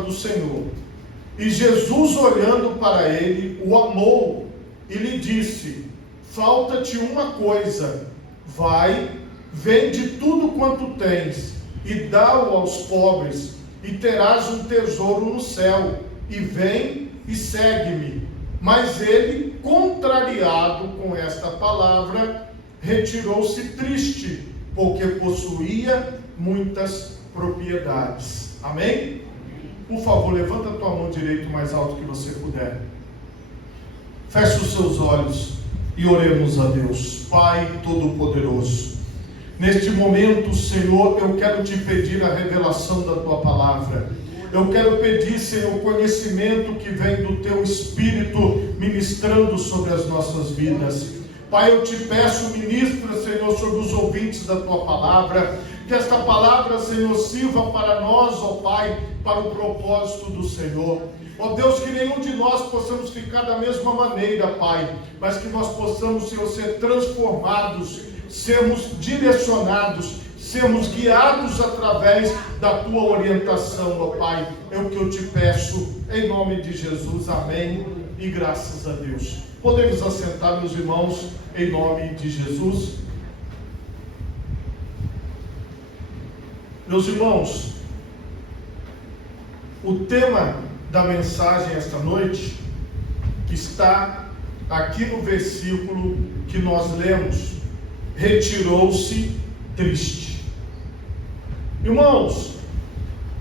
do Senhor. E Jesus, olhando para ele, o amou e lhe disse: falta-te uma coisa, vai, vende tudo quanto tens e dá-o aos pobres, e terás um tesouro no céu, e vem e segue-me. Mas ele, contrariado com esta palavra, retirou-se triste, porque possuía muitas propriedades. Amém? Por favor, levanta a tua mão direita o mais alto que você puder. Feche os seus olhos e oremos a Deus. Pai Todo-Poderoso, neste momento, Senhor, eu quero te pedir a revelação da tua palavra. Eu quero pedir, Senhor, o conhecimento que vem do teu Espírito ministrando sobre as nossas vidas. Pai, eu te peço, ministra, Senhor, sobre os ouvintes da tua palavra, que esta palavra, Senhor, sirva para nós, ó Pai, para o propósito do Senhor. Ó Deus, que nenhum de nós possamos ficar da mesma maneira, Pai, mas que nós possamos, Senhor, ser transformados, sermos direcionados, sermos guiados através da tua orientação, ó Pai. É o que eu te peço, em nome de Jesus, amém, e graças a Deus. Podemos assentar, meus irmãos, em nome de Jesus. Meus irmãos, o tema da mensagem esta noite está aqui no versículo que nós lemos: retirou-se triste. Irmãos,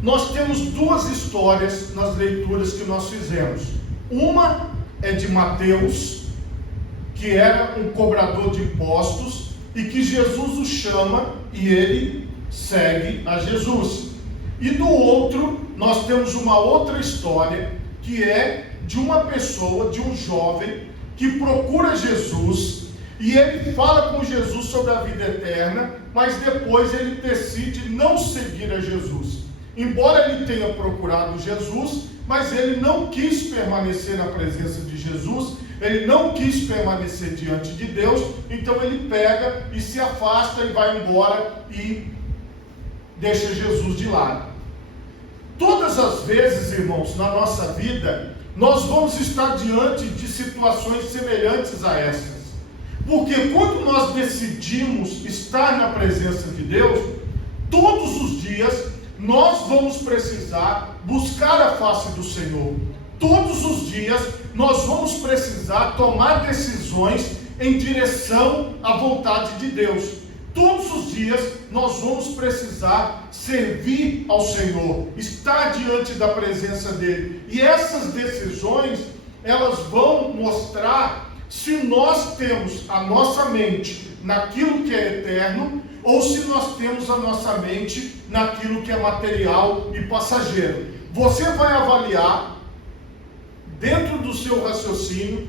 nós temos duas histórias nas leituras que nós fizemos. Uma é de Mateus, que era um cobrador de impostos, e que Jesus o chama e ele segue a Jesus. E do outro, nós temos uma outra história, que é de uma pessoa, de um jovem, que procura Jesus, e ele fala com Jesus sobre a vida eterna, mas depois ele decide não seguir a Jesus. Embora ele tenha procurado Jesus, mas ele não quis permanecer na presença de Jesus, ele não quis permanecer diante de Deus, então ele pega e se afasta e vai embora e deixa Jesus de lado. Todas as vezes, irmãos, na nossa vida, nós vamos estar diante de situações semelhantes a essas. Porque quando nós decidimos estar na presença de Deus, todos os dias nós vamos precisar buscar a face do Senhor. Todos os dias nós vamos precisar tomar decisões em direção à vontade de Deus. Todos os dias nós vamos precisar servir ao Senhor, estar diante da presença dEle. E essas decisões, elas vão mostrar se nós temos a nossa mente naquilo que é eterno, ou se nós temos a nossa mente naquilo que é material e passageiro. Você vai avaliar, dentro do seu raciocínio,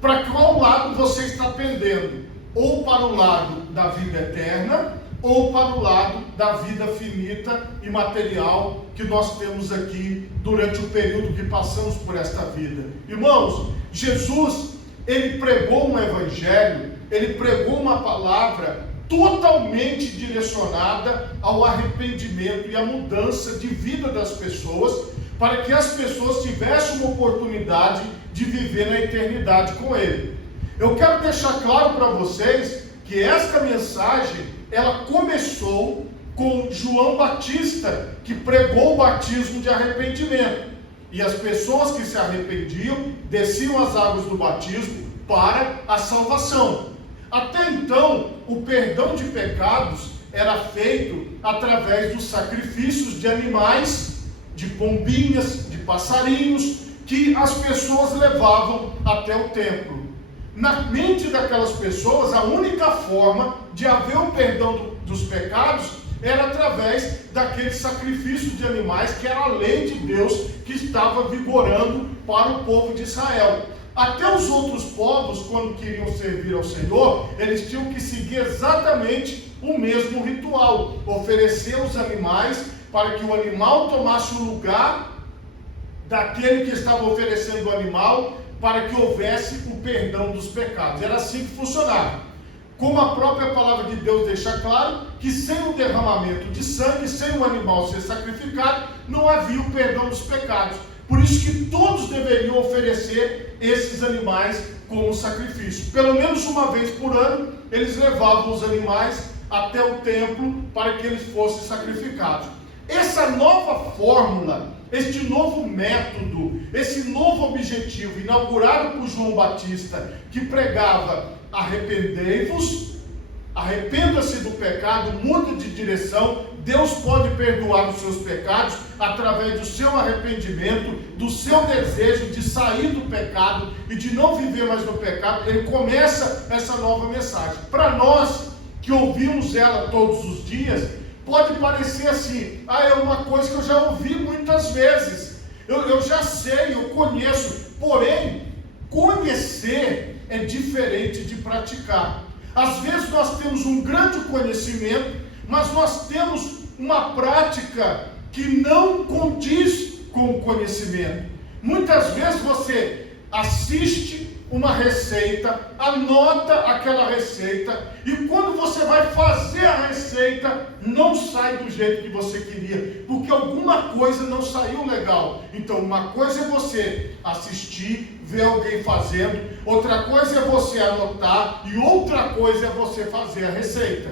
para qual lado você está pendendo. Ou para o lado da vida eterna, ou para o lado da vida finita e material que nós temos aqui durante o período que passamos por esta vida. Irmãos, Jesus, ele pregou um evangelho, ele pregou uma palavra totalmente direcionada ao arrependimento e à mudança de vida das pessoas, para que as pessoas tivessem uma oportunidade de viver na eternidade com ele. Eu quero deixar claro para vocês que esta mensagem, ela começou com João Batista, que pregou o batismo de arrependimento. E as pessoas que se arrependiam, desciam as águas do batismo para a salvação. Até então, o perdão de pecados era feito através dos sacrifícios de animais, de pombinhas, de passarinhos, que as pessoas levavam até o templo. Na mente daquelas pessoas, a única forma de haver o perdão dos pecados era através daquele sacrifício de animais, que era a lei de Deus que estava vigorando para o povo de Israel. Até os outros povos, quando queriam servir ao Senhor, eles tinham que seguir exatamente o mesmo ritual: oferecer os animais para que o animal tomasse o lugar daquele que estava oferecendo o animal, para que houvesse o perdão dos pecados. Era assim que funcionava. como a própria palavra de Deus deixa claro, que sem o derramamento de sangue, sem o animal ser sacrificado, não havia o perdão dos pecados. Por isso que todos deveriam oferecer esses animais como sacrifício. Pelo menos uma vez por ano, eles levavam os animais até o templo para que eles fossem sacrificados. Essa nova fórmula, este novo método, esse novo objetivo, inaugurado por João Batista, que pregava: arrependei-vos, arrependa-se do pecado, mude de direção, Deus pode perdoar os seus pecados através do seu arrependimento, do seu desejo de sair do pecado e de não viver mais no pecado. Ele começa essa nova mensagem. Para nós que ouvimos ela todos os dias, pode parecer assim: é uma coisa que eu já ouvi muitas vezes, eu já sei, eu conheço. Porém, conhecer é diferente de praticar. Às vezes nós temos um grande conhecimento, mas nós temos uma prática que não condiz com o conhecimento. Muitas vezes você assiste uma receita, anota aquela receita, e quando você vai fazer a receita, não sai do jeito que você queria, porque alguma coisa não saiu legal. Então, uma coisa é você assistir, ver alguém fazendo, outra coisa é você anotar, e outra coisa é você fazer a receita.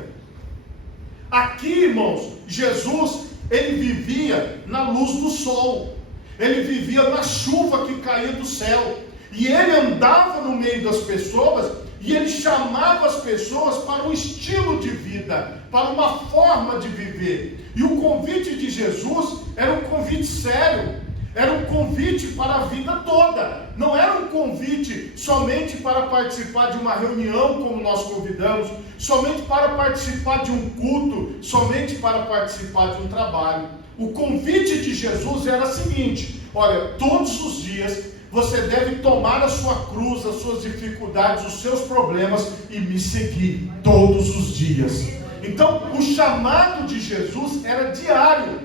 Aqui, irmãos, Jesus, ele vivia na luz do sol, ele vivia na chuva que caía do céu, e ele andava no meio das pessoas, e ele chamava as pessoas para um estilo de vida, para uma forma de viver. E o convite de Jesus era um convite sério, era um convite para a vida toda. Não era um convite somente para participar de uma reunião, como nós convidamos, somente para participar de um culto, somente para participar de um trabalho. O convite de Jesus era o seguinte: olha, todos os dias você deve tomar a sua cruz, as suas dificuldades, os seus problemas e me seguir todos os dias. Então, o chamado de Jesus era diário.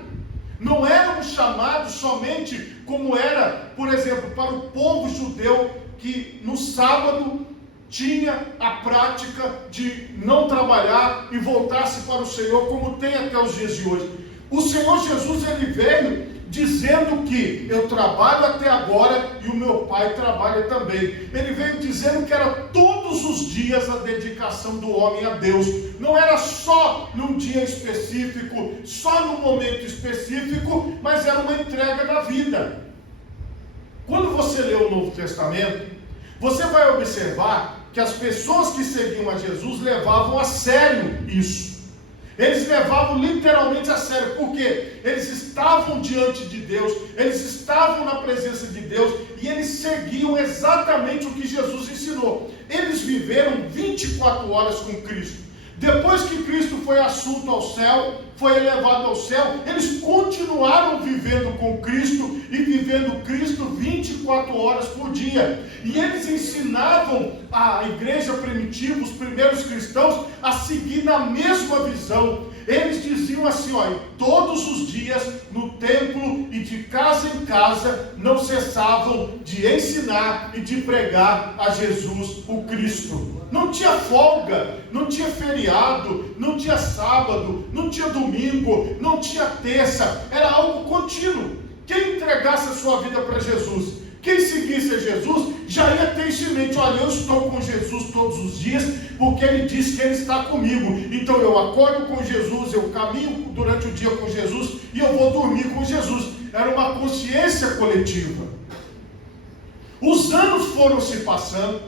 Não era um chamado somente como era, por exemplo, para o povo judeu, que no sábado tinha a prática de não trabalhar e voltar-se para o Senhor, como tem até os dias de hoje. O Senhor Jesus, ele veio dizendo que eu trabalho até agora e o meu Pai trabalha também. Ele veio dizendo que era todos os dias a dedicação do homem a Deus. Não era só num dia específico, só num momento específico, mas era uma entrega da vida. Quando você lê o Novo Testamento, você vai observar que as pessoas que seguiam a Jesus levavam a sério isso. Eles levavam literalmente a sério, porque eles estavam diante de Deus, eles estavam na presença de Deus, e eles seguiam exatamente o que Jesus ensinou. Eles viveram 24 horas com Cristo. Depois que Cristo foi assunto ao céu, foi elevado ao céu, eles continuaram vivendo com Cristo e vivendo Cristo 24 horas por dia. E eles ensinavam a igreja primitiva, os primeiros cristãos, a seguir na mesma visão. Eles diziam assim: olha, todos os dias no templo e de casa em casa não cessavam de ensinar e de pregar a Jesus, o Cristo. Não tinha folga, não tinha feriado, não tinha sábado, não tinha domingo, não tinha terça, era algo contínuo. Quem entregasse a sua vida para Jesus, quem seguisse a Jesus, já ia ter isso em mente: olha, eu estou com Jesus todos os dias, porque Ele disse que Ele está comigo. Então eu acordo com Jesus, eu caminho durante o dia com Jesus e eu vou dormir com Jesus. Era uma consciência coletiva. Os anos foram se passando,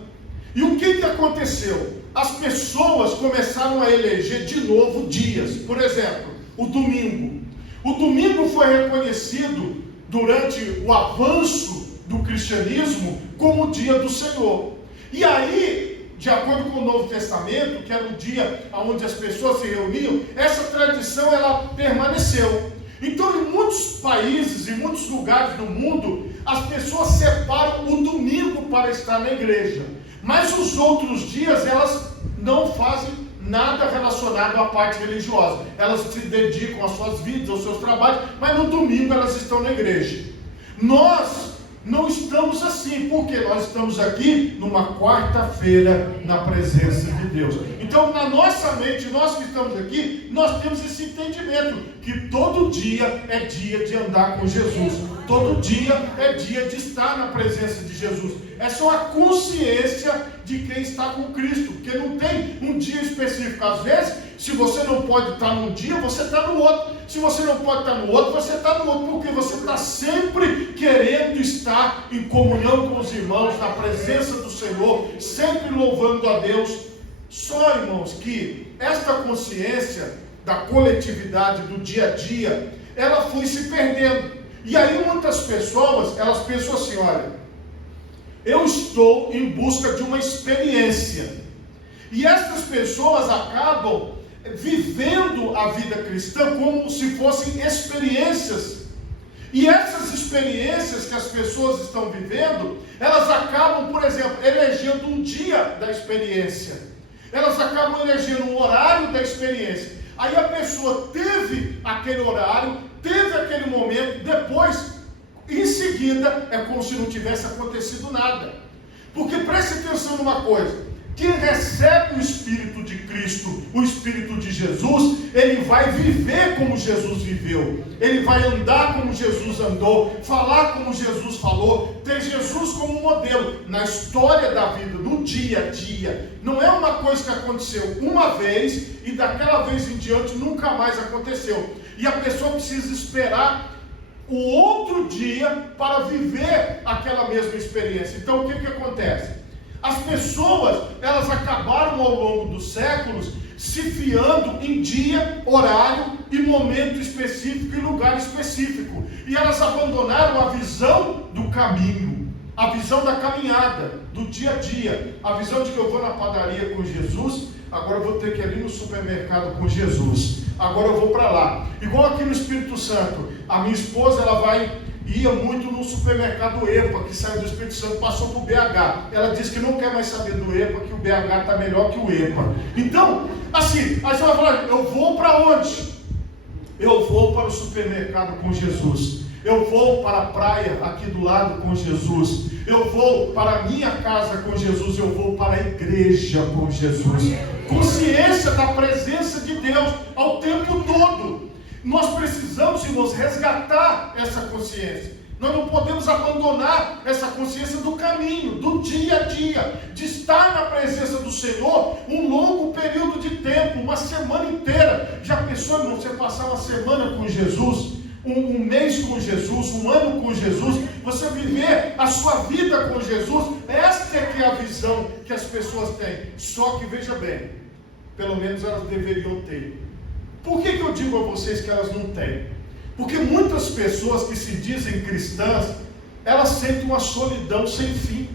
e o que aconteceu? As pessoas começaram a eleger de novo dias. Por exemplo, o domingo. O domingo foi reconhecido durante o avanço do cristianismo como o dia do Senhor. E aí, de acordo com o Novo Testamento, que era o dia onde as pessoas se reuniam, essa tradição ela permaneceu. Então, em muitos países, em muitos lugares do mundo, as pessoas separam o domingo para estar na igreja. Mas os outros dias elas não fazem nada relacionado à parte religiosa. Elas se dedicam às suas vidas, aos seus trabalhos, mas no domingo elas estão na igreja. Nós não estamos assim, porque nós estamos aqui numa quarta-feira na presença de Deus. Então, na nossa mente, nós que estamos aqui, nós temos esse entendimento, que todo dia é dia de andar com Jesus, todo dia é dia de estar na presença de Jesus. Essa é uma consciência de quem está com Cristo, porque não tem um dia específico. Às vezes, se você não pode estar num dia, você está no outro. Se você não pode estar no outro, você está no outro, porque você está sempre querendo estar em comunhão com os irmãos, na presença do Senhor, sempre louvando a Deus. Só, irmãos, que esta consciência da coletividade, do dia a dia, ela foi se perdendo. E aí muitas pessoas, elas pensam assim, olha, eu estou em busca de uma experiência. E essas pessoas acabam vivendo a vida cristã como se fossem experiências. E essas experiências que as pessoas estão vivendo, elas acabam, por exemplo, elegendo um dia da experiência. Elas acabam elegendo um horário da experiência. Aí a pessoa teve aquele horário, teve aquele momento, depois, em seguida, é como se não tivesse acontecido nada. Porque preste atenção numa coisa: quem recebe o Espírito de Cristo, o Espírito de Jesus, ele vai viver como Jesus viveu, ele vai andar como Jesus andou, falar como Jesus falou, ter Jesus como modelo na história da vida, no dia a dia. Não é uma coisa que aconteceu uma vez e daquela vez em diante nunca mais aconteceu. E a pessoa precisa esperar o outro dia para viver aquela mesma experiência. Então o que acontece? As pessoas, elas acabaram ao longo dos séculos se fiando em dia, horário e momento específico e lugar específico. E elas abandonaram a visão do caminho, a visão da caminhada, do dia a dia, a visão de que eu vou na padaria com Jesus, agora eu vou ter que ir ali no supermercado com Jesus, agora eu vou para lá. Igual aqui no Espírito Santo, a minha esposa, ia muito no supermercado EPA, que saiu do Espírito Santo, passou para o BH. Ela disse que não quer mais saber do EPA, que o BH está melhor que o EPA. Então, assim, aí você vai falar, eu vou para onde? Eu vou para o supermercado com Jesus. Eu vou para a praia aqui do lado com Jesus. Eu vou para a minha casa com Jesus. Eu vou para a igreja com Jesus. Consciência da presença de Deus ao tempo todo. Nós precisamos, irmãos, resgatar essa consciência. Nós não podemos abandonar essa consciência do caminho, do dia a dia, de estar na presença do Senhor um longo período de tempo, uma semana inteira. Já pensou, irmão, você passar uma semana com Jesus, um mês com Jesus, um ano com Jesus, você viver a sua vida com Jesus? Esta é que é a visão que as pessoas têm. Só que, veja bem, pelo menos elas deveriam ter. Por que eu digo a vocês que elas não têm? Porque muitas pessoas que se dizem cristãs, elas sentem uma solidão sem fim.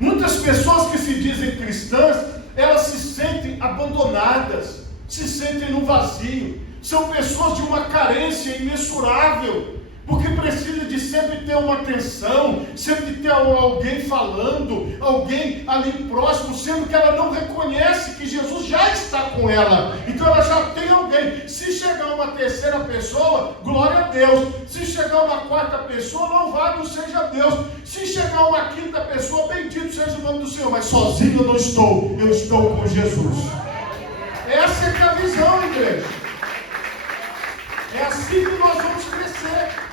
Muitas pessoas que se dizem cristãs, elas se sentem abandonadas, se sentem no vazio. São pessoas de uma carência imensurável, porque precisa de sempre ter uma atenção, sempre ter alguém falando, alguém ali próximo, sendo que ela não reconhece que Jesus já está com ela. Então ela já tem alguém. Se chegar uma terceira pessoa, glória a Deus. Se chegar uma quarta pessoa, louvado seja Deus. Se chegar uma quinta pessoa, bendito seja o nome do Senhor. Mas sozinho eu não estou, eu estou com Jesus. Essa é que é a visão, igreja. É assim que nós vamos crescer.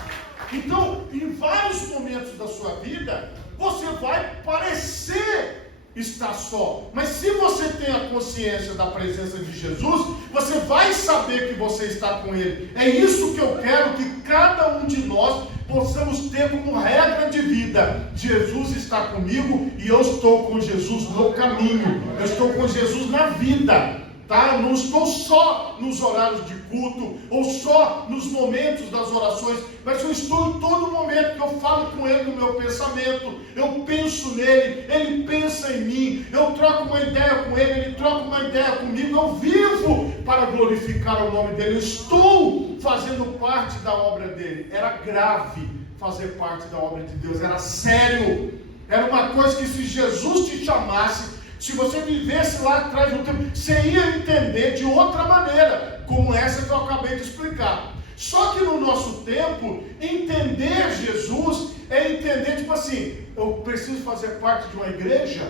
Então, em vários momentos da sua vida, você vai parecer estar só. Mas se você tem a consciência da presença de Jesus, você vai saber que você está com Ele. É isso que eu quero que cada um de nós possamos ter como regra de vida. Jesus está comigo e eu estou com Jesus no caminho. Eu estou com Jesus na vida. Tá? Eu não estou só nos horários de culto, ou só nos momentos das orações, mas eu estou em todo momento, que eu falo com Ele no meu pensamento, eu penso nele, Ele pensa em mim, eu troco uma ideia com Ele troca uma ideia comigo, eu vivo para glorificar o nome dEle, eu estou fazendo parte da obra dEle. Era grave fazer parte da obra de Deus, era sério, era uma coisa que se Jesus te chamasse, se você vivesse lá atrás no tempo, você ia entender de outra maneira, como essa que eu acabei de explicar. Só que no nosso tempo, entender Jesus é entender tipo assim, eu preciso fazer parte de uma igreja,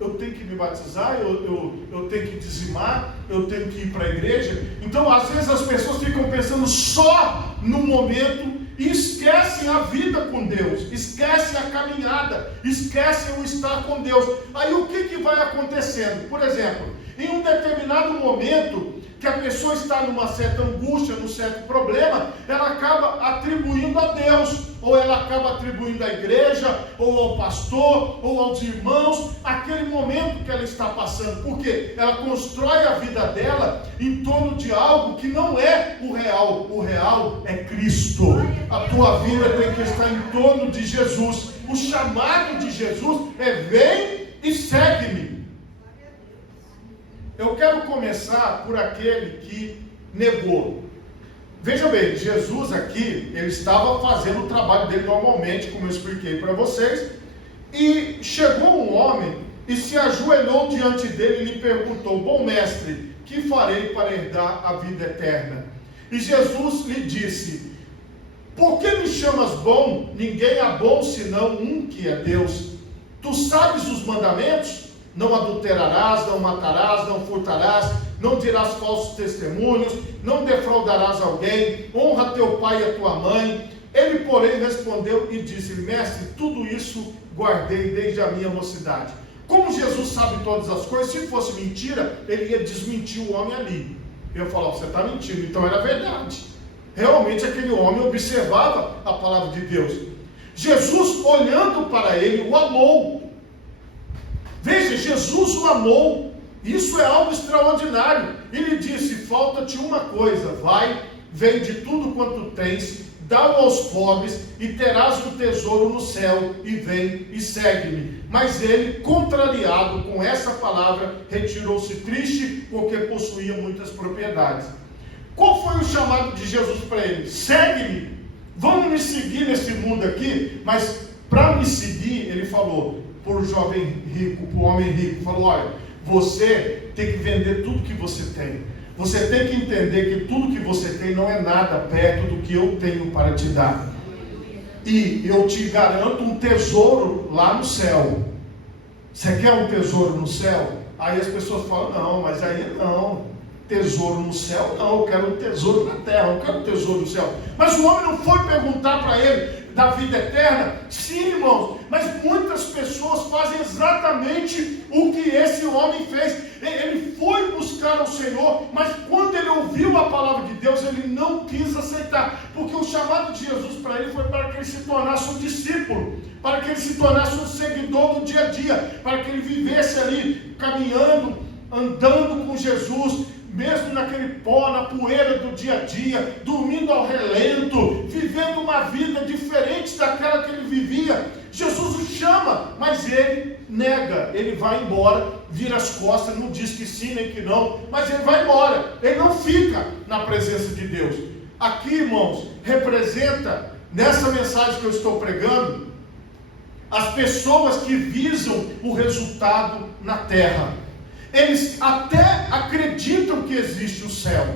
eu tenho que me batizar, eu tenho que dizimar, eu tenho que ir para a igreja. Então, às vezes as pessoas ficam pensando só no momento e esquecem a vida com Deus, esquecem a caminhada, esquecem o estar com Deus. Aí o que vai acontecendo? Por exemplo, em um determinado momento que a pessoa está numa certa angústia, num certo problema, ela acaba atribuindo a Deus, ou ela acaba atribuindo à igreja, ou ao pastor, ou aos irmãos, aquele momento que ela está passando, porque ela constrói a vida dela em torno de algo que não é o real é Cristo. A tua vida tem que estar em torno de Jesus. O chamado de Jesus é: vem e segue-me. Eu quero começar por aquele que negou. Veja bem, Jesus aqui, ele estava fazendo o trabalho dele normalmente, como eu expliquei para vocês, e chegou um homem e se ajoelhou diante dele e lhe perguntou: bom mestre, que farei para herdar a vida eterna? E Jesus lhe disse: por que me chamas bom? Ninguém é bom senão um que é Deus. Tu sabes os mandamentos? Não adulterarás, não matarás, não furtarás, não dirás falsos testemunhos, não defraudarás alguém, honra teu pai e a tua mãe. Ele, porém, respondeu e disse: mestre, tudo isso guardei desde a minha mocidade. Como Jesus sabe todas as coisas, se fosse mentira, ele ia desmentir o homem ali. Eu falava: você está mentindo. Então era verdade. Realmente aquele homem observava a palavra de Deus. Jesus, olhando para ele, o amou. Veja, Jesus o amou. Isso é algo extraordinário. Ele disse: falta-te uma coisa, vai, vende tudo quanto tens, dá-o aos pobres e terás um tesouro no céu, e vem e segue-me. Mas ele, contrariado com essa palavra, retirou-se triste, porque possuía muitas propriedades. Qual foi o chamado de Jesus para ele? Segue-me. Vamos me seguir nesse mundo aqui. Mas para me seguir, ele falou para o jovem rico, para o homem rico, falou: olha, você tem que vender tudo que você tem. Você tem que entender que tudo que você tem não é nada perto do que eu tenho para te dar. E eu te garanto um tesouro lá no céu. Você quer um tesouro no céu? Aí as pessoas falam: não, mas aí não. Tesouro no céu? Não, eu quero um tesouro na terra, eu quero um tesouro no céu. Mas o homem não foi perguntar para ele da vida eterna? Sim, irmãos, mas muitas pessoas fazem exatamente o que esse homem fez. Ele foi buscar o Senhor, mas quando ele ouviu a palavra de Deus, ele não quis aceitar, porque o chamado de Jesus para ele foi para que ele se tornasse um discípulo, para que ele se tornasse um seguidor no dia a dia, para que ele vivesse ali, caminhando, andando com Jesus, mesmo naquele pó, na poeira do dia a dia, dormindo ao relento, vivendo uma vida diferente daquela que ele vivia. Jesus o chama, mas ele nega, ele vai embora, vira as costas, não diz que sim nem que não, mas ele vai embora, ele não fica na presença de Deus. Aqui, irmãos, representa, nessa mensagem que eu estou pregando, as pessoas que visam o resultado na terra. Eles até acreditam que existe o céu,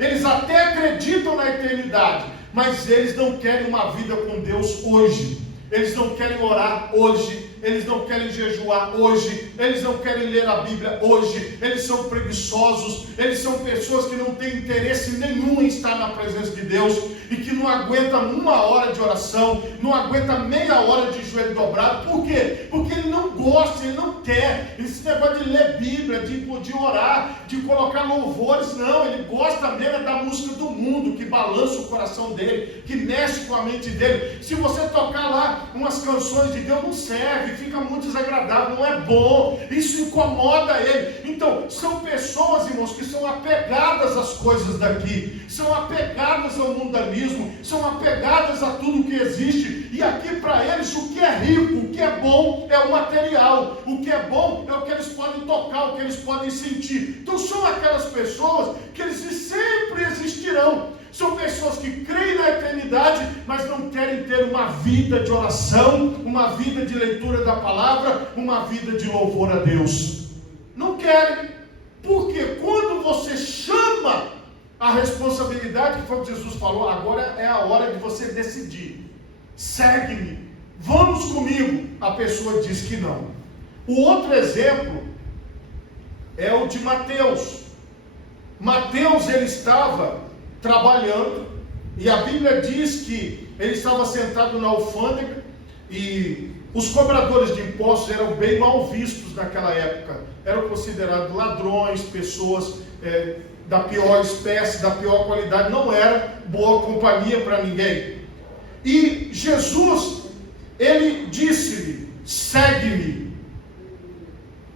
eles até acreditam na eternidade, mas eles não querem uma vida com Deus hoje, eles não querem orar hoje, eles não querem jejuar hoje, eles não querem ler a Bíblia hoje, eles são preguiçosos, eles são pessoas que não têm interesse nenhum em estar na presença de Deus, e que não aguentam uma hora de oração, não aguentam meia hora de joelho dobrado. Por quê? Porque ele não gosta, ele não quer esse negócio de ler Bíblia, de orar, de colocar louvores. Não, ele gosta mesmo da música do mundo, que balança o coração dele, que mexe com a mente dele. Se você tocar lá umas canções de Deus, não serve, fica muito desagradável, não é bom, isso incomoda ele. Então, são pessoas, irmãos, que são apegadas às coisas daqui, são apegadas ao mundanismo, são apegadas a tudo que existe, e aqui para eles o que é rico, o que é bom é o material, o que é bom é o que eles podem tocar, o que eles podem sentir. Então são aquelas pessoas que eles sempre existirão. São pessoas que creem na eternidade, mas não querem ter uma vida de oração, uma vida de leitura da palavra, uma vida de louvor a Deus. Não querem. Porque quando você chama a responsabilidade, que foi o que Jesus falou, agora é a hora de você decidir. Segue-me. vamos comigo. A pessoa diz que não. O outro exemplo é o de Mateus. Mateus, ele estava trabalhando, e a Bíblia diz que ele estava sentado na alfândega, e os cobradores de impostos eram bem mal vistos naquela época. Eram considerados ladrões, pessoas da pior espécie, da pior qualidade. Não era boa companhia para ninguém. E Jesus, ele disse-lhe: segue-me.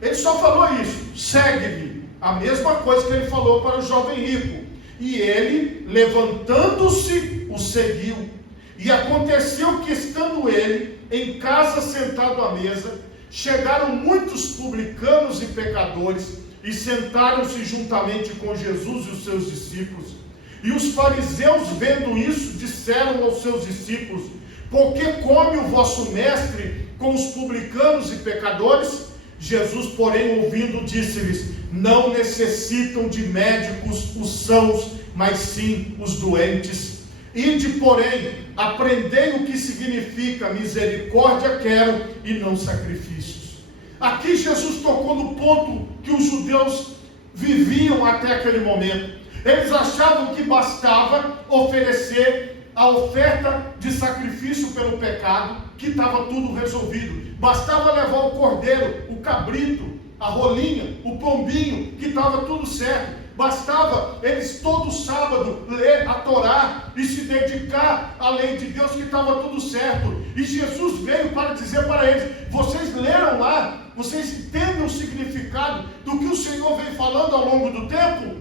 Ele só falou isso: segue-me. A mesma coisa que ele falou para o jovem rico. E ele, levantando-se, o seguiu. E aconteceu que, estando ele em casa sentado à mesa, chegaram muitos publicanos e pecadores, e sentaram-se juntamente com Jesus e os seus discípulos. E os fariseus, vendo isso, disseram aos seus discípulos: por que come o vosso mestre com os publicanos e pecadores? Jesus, porém, ouvindo, disse-lhes: não necessitam de médicos os sãos, mas sim os doentes. Ide, porém, aprendei o que significa misericórdia quero e não sacrifícios. Aqui Jesus tocou no ponto que os judeus viviam até aquele momento. Eles achavam que bastava oferecer a oferta de sacrifício pelo pecado, que estava tudo resolvido. Bastava levar o cordeiro, o cabrito, a rolinha, o pombinho, que estava tudo certo. Bastava eles todo sábado ler a Torá e se dedicar à lei de Deus, que estava tudo certo. E Jesus veio para dizer para eles: vocês leram lá? Vocês entendem o significado do que o Senhor vem falando ao longo do tempo?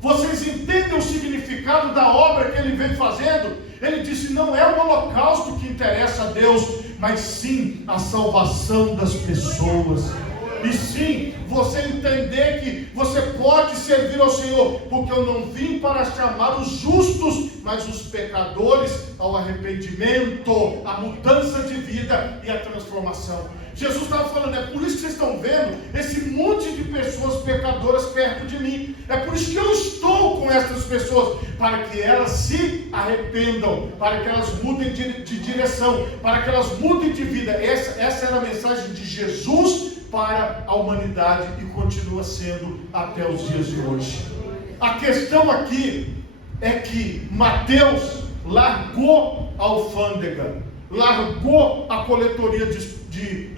Vocês entendem o significado da obra que Ele vem fazendo? Ele disse: não é o holocausto que interessa a Deus, mas sim a salvação das pessoas. E sim, você entender que você pode servir ao Senhor, porque eu não vim para chamar os justos, mas os pecadores ao arrependimento, à mudança de vida e à transformação. Jesus estava falando: é por isso que vocês estão vendo esse monte de pessoas pecadoras perto de mim. É por isso que eu estou com essas pessoas, para que elas se arrependam, para que elas mudem de direção, para que elas mudem de vida. Essa era a mensagem de Jesus para a humanidade e continua sendo até os dias de hoje. A questão aqui é que Mateus largou a alfândega, largou a coletoria de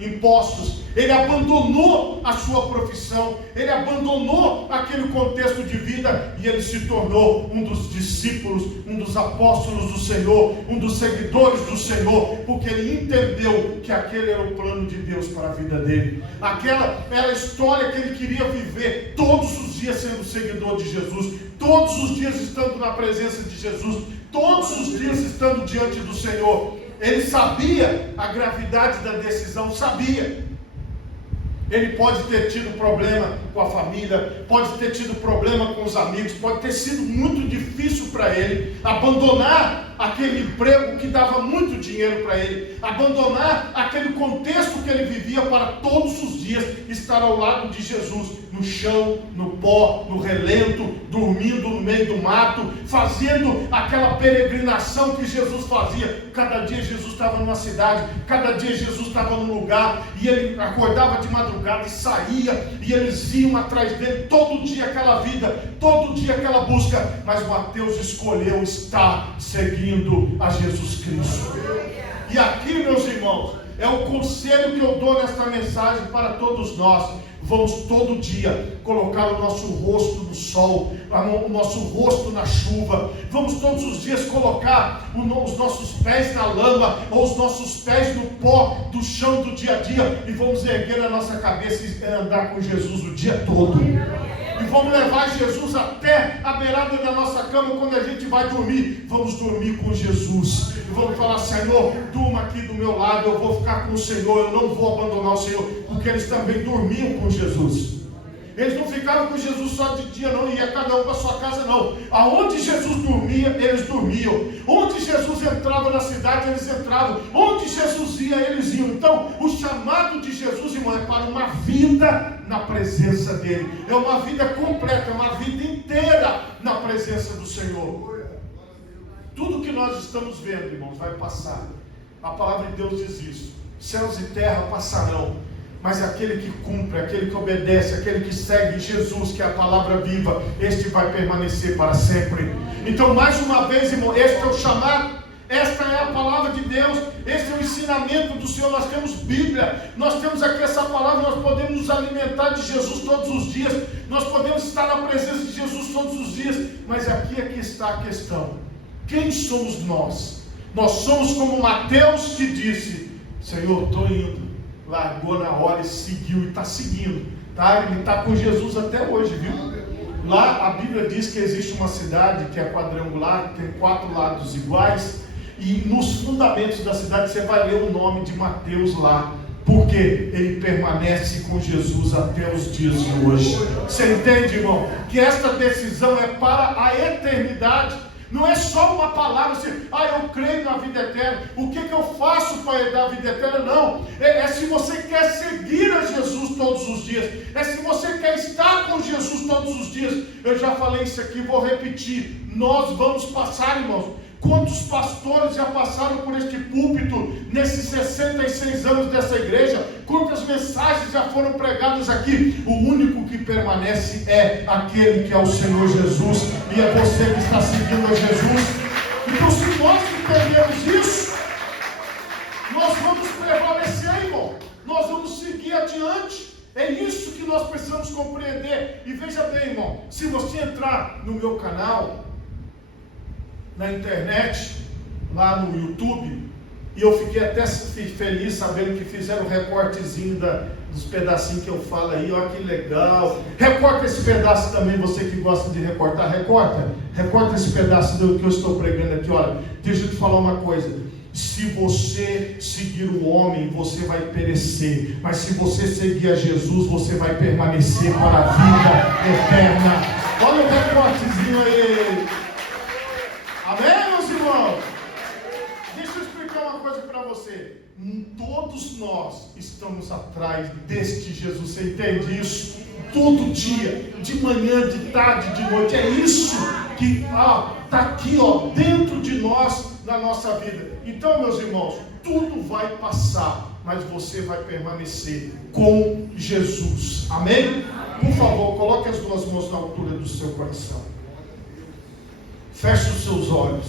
impostos, ele abandonou a sua profissão, ele abandonou aquele contexto de vida e ele se tornou um dos discípulos, um dos apóstolos do Senhor, um dos seguidores do Senhor, porque ele entendeu que aquele era o plano de Deus para a vida dele. Aquela era a história que ele queria viver, todos os dias sendo seguidor de Jesus, todos os dias estando na presença de Jesus, todos os dias estando diante do Senhor. Ele sabia a gravidade da decisão, sabia. Ele pode ter tido problema com a família, pode ter tido problema com os amigos, pode ter sido muito difícil para ele abandonar aquele emprego que dava muito dinheiro para ele, abandonar aquele contexto que ele vivia, para todos os dias estar ao lado de Jesus, no chão, no pó, no relento, dormindo no meio do mato, fazendo aquela peregrinação que Jesus fazia. Cada dia Jesus estava numa cidade, cada dia Jesus estava num lugar, e ele acordava de madrugada e saía, e eles iam atrás dele, todo dia aquela vida, todo dia aquela busca. Mas Mateus escolheu estar seguindo a Jesus Cristo. E aqui, meus irmãos, é o conselho que eu dou nesta mensagem para todos nós. Vamos todo dia colocar o nosso rosto no sol, o nosso rosto na chuva. Vamos todos os dias colocar os nossos pés na lama, ou os nossos pés no pó do chão do dia a dia, e vamos erguer a nossa cabeça e andar com Jesus o dia todo. E vamos levar Jesus até a beirada da nossa cama. Quando a gente vai dormir, vamos dormir com Jesus. E vamos falar: Senhor, durma aqui do meu lado, eu vou ficar com o Senhor, eu não vou abandonar o Senhor. Porque eles também dormiam com Jesus. Eles não ficavam com Jesus só de dia, não, ia cada um para sua casa, não. Aonde Jesus dormia, eles dormiam. Onde Jesus entrava na cidade, eles entravam. Onde Jesus ia, eles iam. Então, o chamado de Jesus, irmão, é para uma vida na presença dele. É uma vida completa, é uma vida inteira na presença do Senhor. Tudo que nós estamos vendo, irmãos, vai passar. A palavra de Deus diz isso: céus e terra passarão, mas aquele que cumpre, aquele que obedece, aquele que segue Jesus, que é a palavra viva, este vai permanecer para sempre. Então, mais uma vez, irmão, este é o chamado, esta é a palavra de Deus, este é o ensinamento do Senhor. Nós temos Bíblia, nós temos aqui essa palavra, nós podemos nos alimentar de Jesus todos os dias, nós podemos estar na presença de Jesus todos os dias, mas aqui é que está a questão: quem somos nós? Nós somos como Mateus, que disse: Senhor, estou indo. Largou na hora e seguiu, e está seguindo, tá? Ele está com Jesus até hoje, viu? Lá a Bíblia diz que existe uma cidade que é quadrangular, que tem 4 lados iguais, e nos fundamentos da cidade você vai ler o nome de Mateus lá, porque ele permanece com Jesus até os dias de hoje. Você entende, irmão? Que esta decisão é para a eternidade. Não é só uma palavra assim: eu creio na vida eterna, o que eu faço para herdar a vida eterna? Não, é se você quer seguir a Jesus todos os dias, é se você quer estar com Jesus todos os dias. Eu já falei isso aqui, vou repetir: nós vamos passar, irmãos. Quantos pastores já passaram por este púlpito nesses 66 anos dessa igreja? Quantas mensagens já foram pregadas aqui? O único que permanece é aquele que é o Senhor Jesus, e é você que está seguindo a Jesus. Então, se nós entendemos isso, nós vamos prevalecer, irmão. Nós vamos seguir adiante. É isso que nós precisamos compreender. E veja bem, irmão, se você entrar no meu canal, na internet, lá no YouTube, e eu fiquei até feliz sabendo que fizeram um recortezinho dos pedacinhos que eu falo aí. Olha que legal. Recorta esse pedaço também, você que gosta de recortar, recorta esse pedaço do que eu estou pregando aqui. Olha, deixa eu te falar uma coisa: se você seguir o homem, você vai perecer, mas se você seguir a Jesus, você vai permanecer para a vida eterna. Olha o recortezinho aí. Amém, meus irmãos? Deixa eu explicar uma coisa para você. Todos nós estamos atrás deste Jesus. Você entende isso? Todo dia, de manhã, de tarde, de noite. É isso que está aqui, dentro de nós, na nossa vida. Então, meus irmãos, tudo vai passar, mas você vai permanecer com Jesus. Amém? Por favor, coloque as 2 mãos na altura do seu coração. Feche os seus olhos.